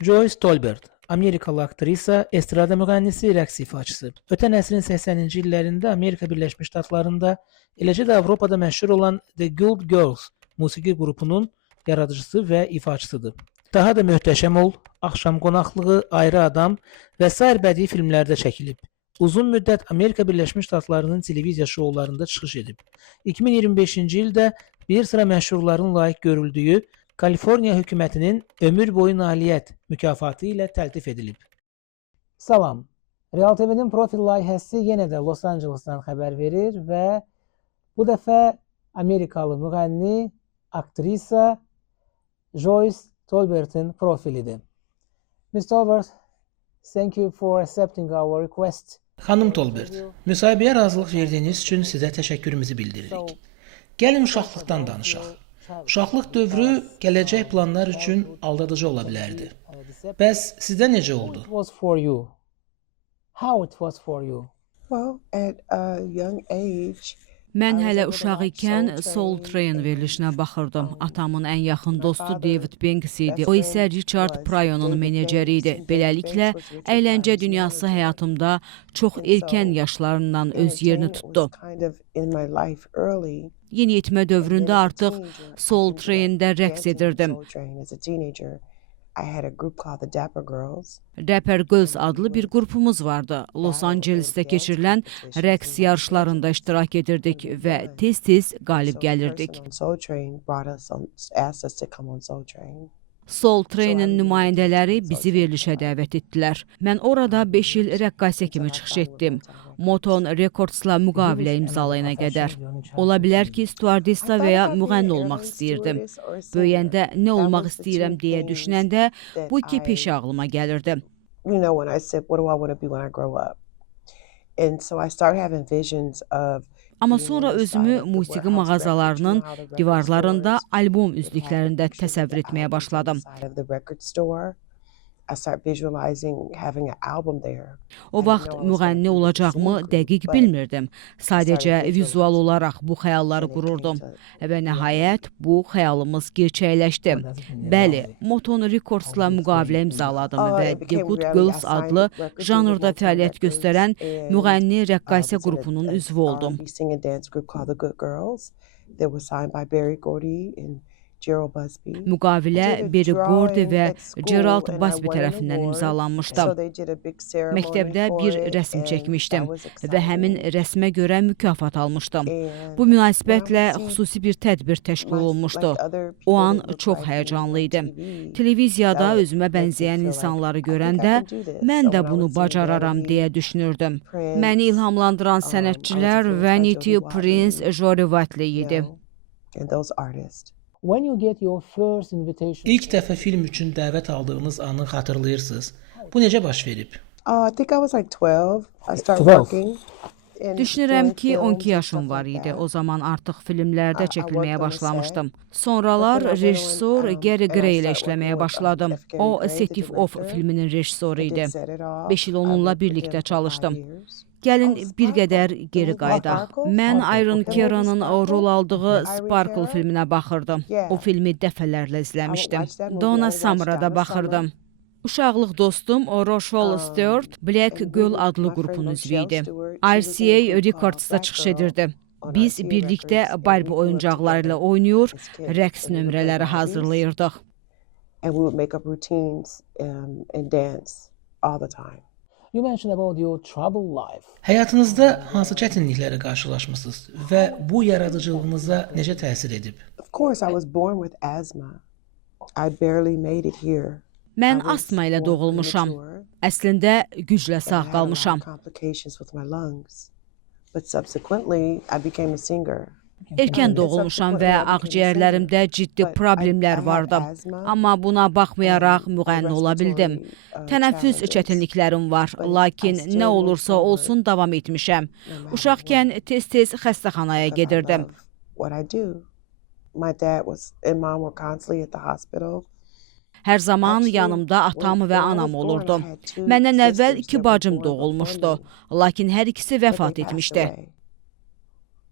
Joyce Tolbert, Amerikalı aktrisa, estrada müğənnisi, rəqs ifaçısı. Ötən əsrin 80-ci illərində Amerika Birləşmiş Ştatlarında, eləcə də Avropada məşhur olan The Good Girls musiqi qrupunun yaradıcısı və ifaçısıdır. Daha da möhtəşəm ol, Axşam qonaqlığı, Ayrı adam və sair bədii filmlərdə çəkilib. Uzun müddət Amerika Birləşmiş Ştatlarının televiziya şoularında çıxış edib. 2025-ci ildə bir sıra məşhurların layiq görüldüyü Kaliforniya hökumətinin ömür boyu nailiyyət mükafatı ilə təltif edilib. Salam. Real TV'nin profil layihəsi yenə də Los Angeles'dan xəbər verir və bu dəfə Amerikalı müğənni, aktrisa Joyce Tolbert'in profilidir. Ms. Tolbert, thank you for accepting our request. Xanım Tolbert, müsahibəyə razılıq verdiyiniz üçün sizə təşəkkürümüzü bildiririk. Gəlin uşaqlıqdan danışaq. Uşaqlıq dövrü gələcək planlar üçün aldadıcı ola bilərdi. Bəs sizdə necə oldu? How it was for you? Well, at a young age, Mən hələ uşaq ikən Soul Train verilişinə baxırdım. Atamın ən yaxın dostu David Banks idi. O isə Richard Pryor'un meneceri idi. Beləliklə, əyləncə dünyası həyatımda çox erkən yaşlarından öz yerini tutdu. Yeniyetmə dövründə artıq Soul Train'də rəqs edirdim. Dapper Girls adlı bir qrupumuz vardı. Los Angeles'te keçirilən rəqs yarışlarında iştirak edirdik və tez-tez qalib gəlirdik. Soul Train'in nümayəndələri bizi verilişə dəvət etdilər. Mən orada 5 il rəqqasə kimi çıxış etdim. Moton Records'la müqavilə imzalayana qədər. Ola bilər ki, stüardessa və ya müğənni olmaq istəyirdim. Böyüyəndə nə olmaq istəyirəm deyə düşünəndə bu iki peşə ağlıma gəlirdi. Amma sonra özümü musiqi mağazalarının divarlarında, albom üzlüklərində təsəvvür etməyə başladım. O vaxt müğənni olacağımı dəqiq bilmirdim. Sadəcə vizual olaraq bu xəyalları qururdum. Və nəhayət bu xəyalımız gerçəkləşdi. Bəli, Moton Records'la müqavilə imzaladım və The Good Girls adlı janrda fəaliyyət göstərən müğənni rəqqasə qrupunun üzvü oldum. Müqavilə Berry Gordy və Gerald Busby tərəfindən imzalanmışdı. Məktəbdə bir rəsm çəkmişdim və həmin rəsmə görə mükafat almışdım. Bu münasibətlə xüsusi bir tədbir təşkil olunmuşdu. O an çox həyəcanlı idim. Televiziyada özümə bənzəyən insanları görəndə mən də bunu bacararam deyə düşünürdüm. Məni ilhamlandıran sənətçilər Vanity, Prince, Jory Watley idi. İlk dəfə film üçün dəvət aldığınız anı xatırlayırsınız. Bu necə baş verib? Düşünürəm ki, 12 yaşım var idi. O zaman artıq filmlərdə çəkilməyə başlamışdım. Sonralar rejissor Gary Gray ilə işləməyə başladım. O, Set It Off filminin rejissoru idi. 5 il onunla birlikdə çalışdım. Gəlin bir qədər geri qaydaq. Mən Iron Keron'un rol aldığı Sparkle filminə baxırdım. O filmi dəfələrlə izləmişdim. Donna Summer'a da baxırdım. Uşaqlıq dostum Rochelle Stewart Black Girl adlı qrupun üzvü idi. RCA Records'da çıxış edirdi. Biz birlikdə Barbie oyuncaqları ilə oynayır, rəqs nömrələri hazırlayırdıq. Həyatınızda hansı çətinliklərə qarşılaşmısınız və bu yaradıcılığınıza necə təsir edib? Mən astma ilə doğulmuşam. Əslində güclə sağ qalmışam. Erkən doğulmuşam və ağciyərlərimdə ciddi problemlər vardı. Amma buna baxmayaraq müğənni ola bildim. Tənəffüs çətinliklərim var, lakin nə olursa olsun davam etmişəm. Uşaqkən tez-tez xəstəxanaya gedirdim. Hər zaman yanımda atam və anam olurdu. Məndən əvvəl 2 bacım doğulmuşdu, lakin hər ikisi vəfat etmişdi.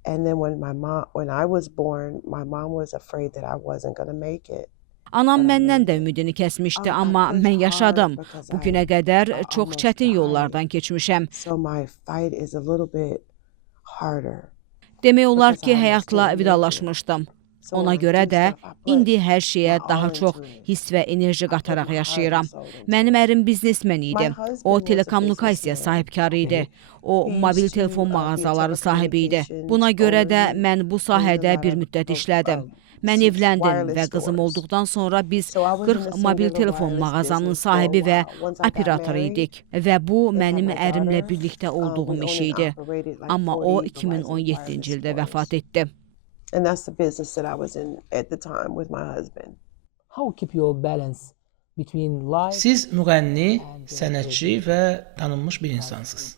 And then when I was born, my mom was afraid that I wasn't going to make it. Anam məndən də ümidini kəsmişdi, amma mən yaşadım. Bu günə qədər çox çətin yollardan keçmişəm. So my fight is a little bit harder. Demək olar ki, həyatla vidalaşmışdım. Ona görə də indi hər şeyə daha çox hiss və enerji qataraq yaşayıram. Mənim ərim biznesmen idi. O telekommunikasiya sahibkarı idi. O mobil telefon mağazaları sahibi idi. Buna görə də mən bu sahədə bir müddət işlədim. Mən evləndim və qızım olduqdan sonra biz 40 mobil telefon mağazanın sahibi və operatoru idik. Və bu mənim ərimlə birlikdə olduğum iş idi. Amma o 2017-ci ildə vəfat etdi. And that's the business that I was in at the time with my husband. How keep your balance between life? Siz müğənni, sənətçi və tanınmış bir insansınız.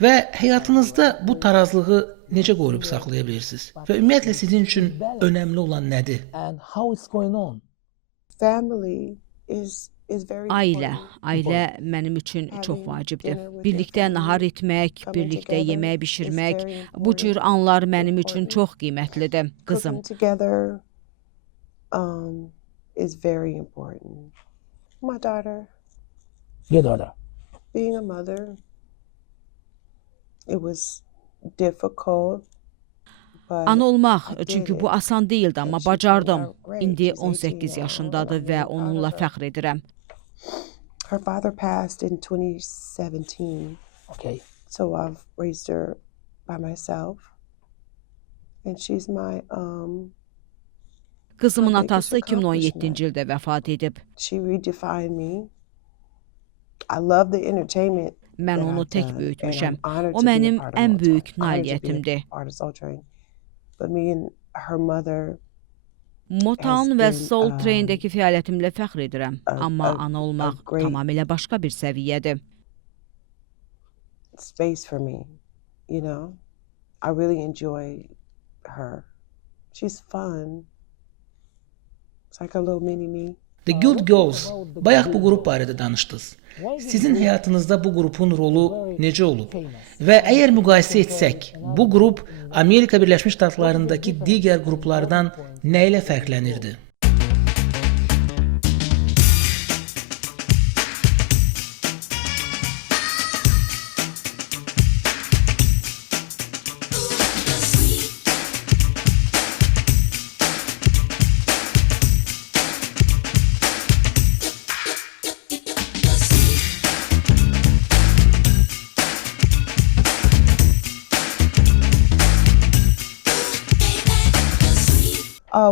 Və həyatınızda bu tarazlığı necə qoruyub saxlaya bilirsiniz? Və ümumiyyətlə sizin üçün önəmli olan nədir? And how it's going on? Family is very Ailə important. mənim üçün çox vacibdir. Birlikdə nahar etmək, birlikdə yemək bişirmək, bu cür anlar mənim üçün çox qiymətlidir. Qızım, Cooking together is very important. My daughter, Your daughter. being a mother, it was difficult. But ana olmaq, I did çünki it. bu asan değildi, amma And she bacardım. turned out great. İndi She's 18 18 yaşındadır now. və I'm onunla proud of her. fəxr edirəm. Her father passed in 2017, Okay. so I've raised her by myself, and she's my Qızımın My biggest atası 2017-ci ildə vəfat edib. she redefined me. I love the entertainment. Mən that onu I've tək done, and böyütmüşəm. I'm honored O to be a mənim part of ən Motown. böyük Honored to be a nailiyyətimdir. part of Soul Train. But me and her mother, Motown has və been, Soul Train-dəki fəaliyyətimlə fəxr edirəm. Amma a ana olmaq great- tamamilə başqa bir səviyyədir. space for me, you know. I really enjoy her. She's fun. It's like a little mini me. The Good Girls. Bayaq bu qrup barədə danışdınız. Sizin həyatınızda bu qrupun rolu necə olub? Və əgər müqayisə etsək, bu qrup Amerika Birləşmiş Ştatlarındakı digər qruplardan nə ilə fərqlənirdi?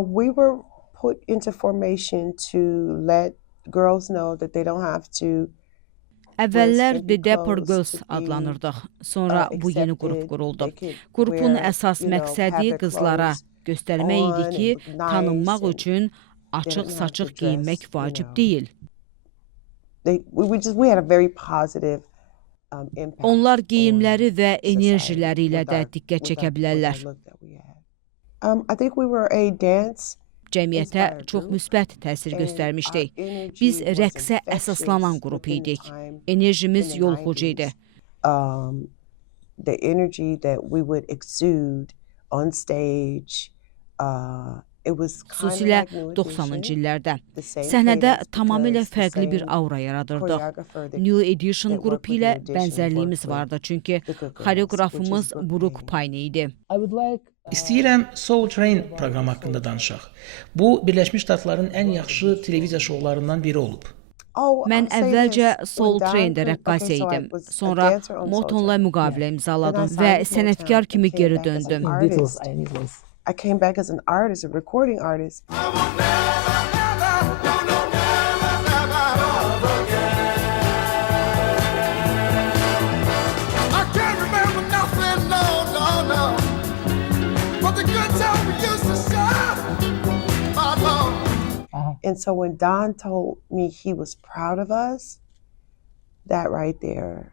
We were put into formation to let girls know that they don't have to Əvvəllər The Dapper Girls adlanırdıq. Sonra bu yeni qrup quruldu. Qrupun əsas məqsədi qızlara göstərmək idi ki, tanınmaq üçün açıq-saçıq geyinmək vacib deyil. we had a very positive impact. Onlar geyimləri və on society enerjiləri ilə with də our- diqqət with çəkə our- with bilərlər. our look that we had. I think we were a dance Cəmiyyətə çox müsbət təsir göstərmişdik. Biz rəqsə əsaslanan qrup idik. Enerjimiz yolxucu idi. The energy that we would exude on stage, it was kind of Xüsusilə like New 90-cı Edition, illərdə the same səhnədə cadence tamamilə because the fərqli bir same aura yaradırdıq. choreographer that- New Edition that qrupu worked ilə with New Edition bənzərliyimiz worked vardı, with çünki the Good Girls, xoreografımız which is Brooke Brooke Payne idi. I would like İstəyirəm Soul Train proqramı haqqında danışaq. Bu Birləşmiş Ştatların ən yaxşı televiziya şoularından biri olub. Mən əvvəlcə Soul Train-də rəqqasə idim. Sonra Motownla müqavilə imzaladım və sənətkar kimi geri döndüm. Beatles, I need voice. I came back as an artist, a recording artist. I can't remember nothing, no, no, no. But the good time we used to share, my love. And so when Don told me he was proud of us, that right there.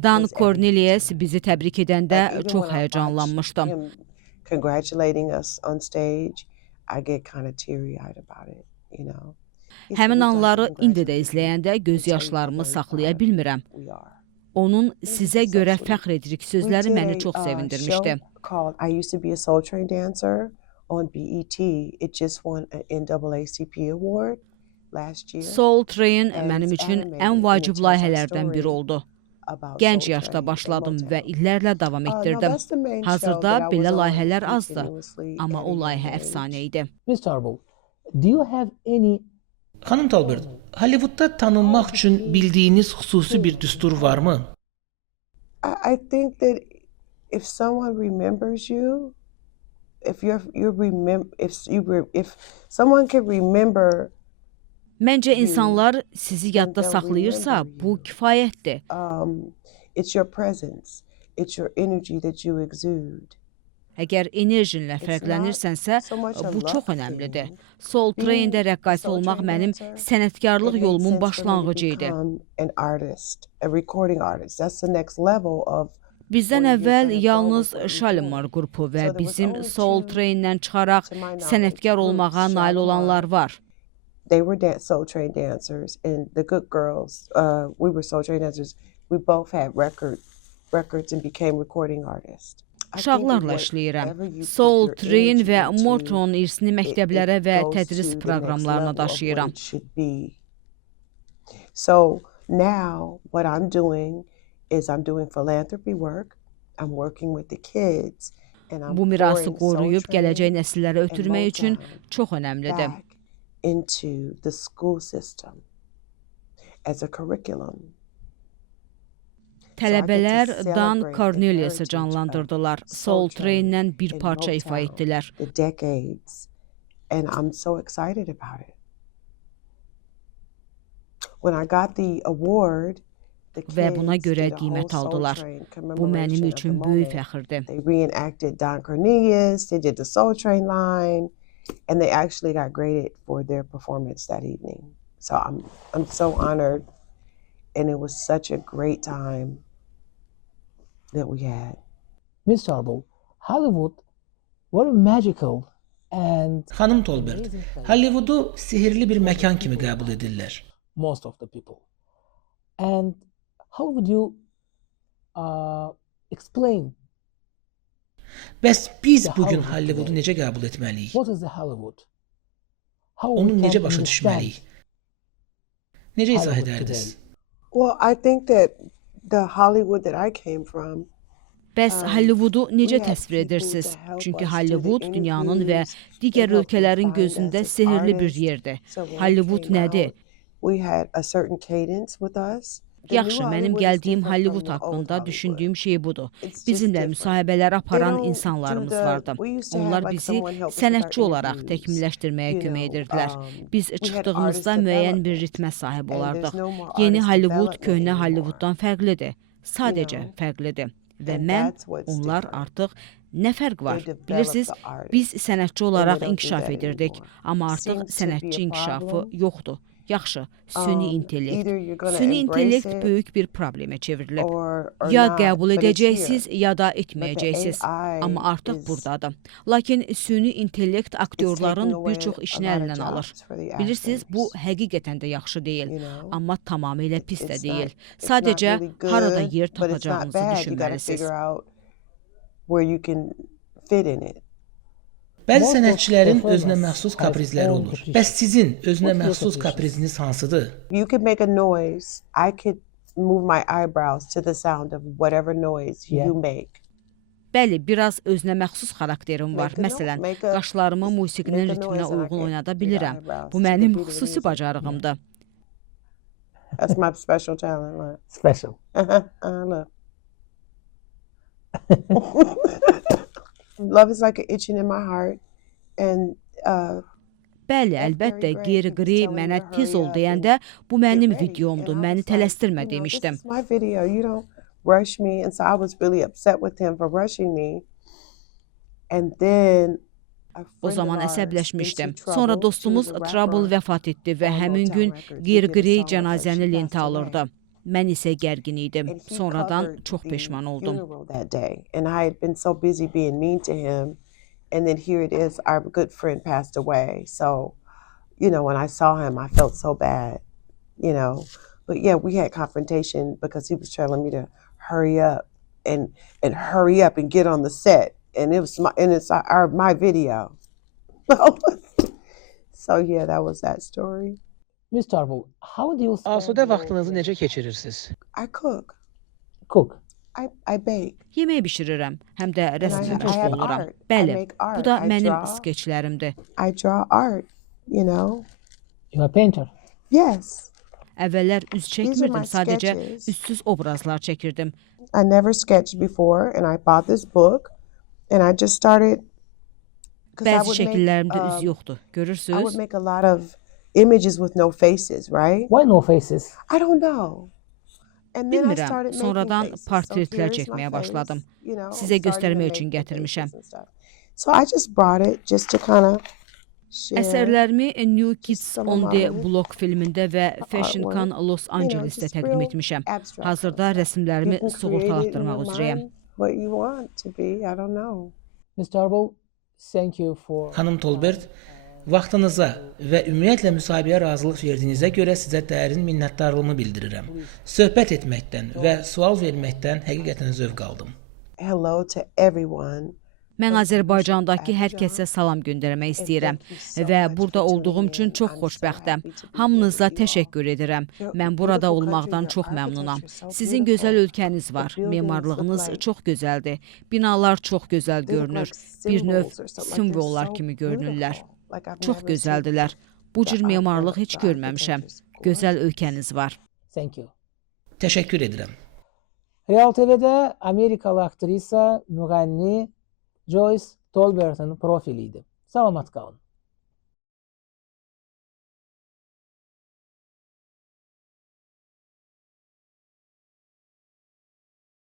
Dan Cornelius bizi təbrik edəndə Like, even çox when I watch həyəcanlanmışdım. him congratulating us on stage, I get kind of teary-eyed about it, you know. He said, Həmin "We'd like to anları indi də congratulate izləyəndə you göz and tell you yaşlarımı how saxlaya proud bilmirəm. we are." Onun sizə so görə sweet. fəxr edirik We sözləri did məni a, çox show sevindirmişdi. called I Used to Be a Soul Train Dancer on BET. It just won an NAACP award last year. Soul Train And mənim it's üçün animated ən and it vacib tells our layihələrdən biri story oldu. about Gənc Soul yaşda Train başladım and və Motown. illərlə davam No, etdirdim. that's the main show Hazırda that I belə was on layihələr azdır, continuously amma at o a layihə young əfsanə age. idi. Miss Tarbell, do you have any Xanım Talbert, Hollywoodda tanınmaq üçün bildiyiniz xüsusi bir düstur varmı? I think that if someone remembers you, if someone can remember Məncə insanlar sizi yadda saxlayırsa, bu kifayətdir. It's your presence, it's your energy that you exude. Əgər enerjinlə fərqlənirsənsə, bu çox önəmlidir. Soul Train-də rəqqasə olmaq mənim sənətkarlıq yolumun başlanğıcı idi. An artist, a recording artist. That's the next level of Bizdən əvvəl yalnız Shalimar qrupu və bizim Soul Train-dən çıxaraq sənətkar olmağa nail olanlar var. They were Soul Train dancers, and the Good Girls, we were Soul Train dancers. We both had records and became recording artists. Uşaqlarla işləyirəm. Soul Train və Motown irsini məktəblərə və tədris proqramlarına daşıyıram. So now what I'm doing is I'm doing philanthropy work. I'm working with the kids. Bu mirası qoruyub gələcək nəsillərə ötürmək üçün çox önəmlidir. Into the school system as a curriculum. Tələbələr Dan Cornelius'ı canlandırdılar. Soul Train-dən bir parça ifa etdilər. The decades, and I'm so excited about it. When I got the award, Və buna görə qiymət aldılar. Bu mənim üçün böyük fəxirdir. They reenacted Don Cornelius, they did the Soul Train line, and they actually got graded for their performance that evening. So I'm so honored, and it was such a great time that we had. Miss Tarbell, Hollywood very magical and Xanım Talbert, Hollivoodu sihirli bir məkan kimi qəbul edirlər. most of the people. And how would you explain Bəs biz bugün Hollivoodu necə qəbul etməliyik? what is the Hollywood? How Onu we necə can başa understand düşməliyik? Necə izah Hollywood edərdiniz? today? Well, I think that the Hollywood that I came from, Bəs Hollivoodu necə təsvir edirsiniz? Çünki Hollywood dünyanın və digər ölkələrin gözündə sehirli bir yerdir. Hollywood nədir? we had a certain cadence with us. Yaxşı, mənim gəldiyim Hollywood haqqında düşündüyüm şey budur. Bizimlə müsahibələr aparan insanlarımız vardı. Onlar bizi sənətçi olaraq təkmilləşdirməyə kömək edirdilər. Biz çıxdığımızda müəyyən bir ritmə sahib olardıq. Yeni Hollywood köhnə Hollywooddan fərqlidir. Sadəcə fərqlidir. Və mən, onlar artıq nə fərq var? Bilirsiniz, biz sənətçi olaraq inkişaf edirdik, amma artıq sənətçi inkişafı yoxdur. Yaxşı, süni intellekt. Süni intellekt böyük bir problemə çevrilib. Ya qəbul edəcəksiniz, ya da etməyəcəksiniz. Amma artıq buradadır. Lakin süni intellekt aktyorların bir çox işini əlindən alır. Bilirsiniz, bu həqiqətən də yaxşı deyil. Amma tamamilə pis də deyil. Sadəcə harada yer tapacağınızı düşünməlisiniz. Bəzi sənətçilərin özünə məxsus kaprizləri olur. Bəs sizin özünə məxsus kapriziniz hansıdır? You could make a noise. I could move my eyebrows to the sound of whatever noise you make. Bəli, biraz özünə məxsus xarakterim var. Məsələn, qaşlarımı musiqinin ritminə uyğun oynada bilirəm. Bu mənim xüsusi bacarığımdır. That's my special talent. Look. special? Look. Love is like an itching in my heart, and Bəli, əlbəttə, Geri Gray mənə tez ol deyəndə bu mənim videomdur, məni tələsdirmə demişdim. This is my video. You don't rush me, and so I was really upset with him for rushing me. And then O zaman əsəbləşmişdim. Sonra dostumuz Trouble vəfat etdi və həmin gün Geri Gray cənazəni lentə alırdı. Mən isə gərgin idim. Sonradan çox peşman oldum. And I had been so busy being mean to him, and then here it is, our good friend passed away. So, you know, when I saw him, I felt so bad, you know. But yeah, we had confrontation because he was telling me to hurry up and hurry up and get on the set. And it's my video. So yeah, that was that story. Miss Tarbull, how do you Asudə vaxtınızı necə keçirirsiniz? I cook. cook? I bake. Yemək bişirirəm, həm də And I rəssamlıq have oluram. art. I Bəli, make art. bu da I mənim draw. skeçlərimdir. I draw art, you know. You are a painter. Yes. Əvvəllər üz These are çəkmirdim, my sadəcə sketches. üstsüz obrazlar çəkirdim. I never sketched before, and I bought this book, and I just started. 'Cause I Bəzi would make, şəkillərimdə üz yoxdur. I would Görürsüz? make a lot of images with no faces, right? Why no faces? I don't know. And then I Bilmirəm. started making Sonradan faces. So portretlər here's my çəkməyə face, başladım. you know, Sizə I'm starting to göstərmək make üçün the gətirmişəm. faces and stuff. So I just brought it just to kind of share. Əsərlərimi New Kids some of on my the artwork. Block filmində və Fashion artwork. Con Los Angelesdə just təqdim real etmişəm. abstract Hazırda kind of stuff. rəsmlərimi You can sığorta create it in etdirmək your üzrəyəm. mind What you want to be, I don't know. Miss Tarbull, thank you for Xanım Tolbert, vaxtınıza və ümumiyyətlə müsahibəyə razılıq verdiyinizə görə sizə dərin minnətdarlığımı bildirirəm. Söhbət etməkdən və sual verməkdən həqiqətən zövq aldım. Hello to everyone. Mən Azərbaycandakı hər kəsə salam göndərmək istəyirəm və burada olduğum üçün çox xoşbəxtəm. Hamınıza təşəkkür edirəm. Mən burada olmaqdan çox məmnunam. Sizin gözəl ölkəniz var. Memarlığınız çox gözəldir. Binalar çox gözəl görünür. Bir növ simvollar kimi görünürlər. Çox gözəldilər. Bu cür memarlıq heç görməmişəm. Gözəl ölkəniz var. thank you. Təşəkkür edirəm. Real TV'de Amerikalı aktrisa, müğənni Joyce Tolbert'ın profiliydi. Salamat qalın.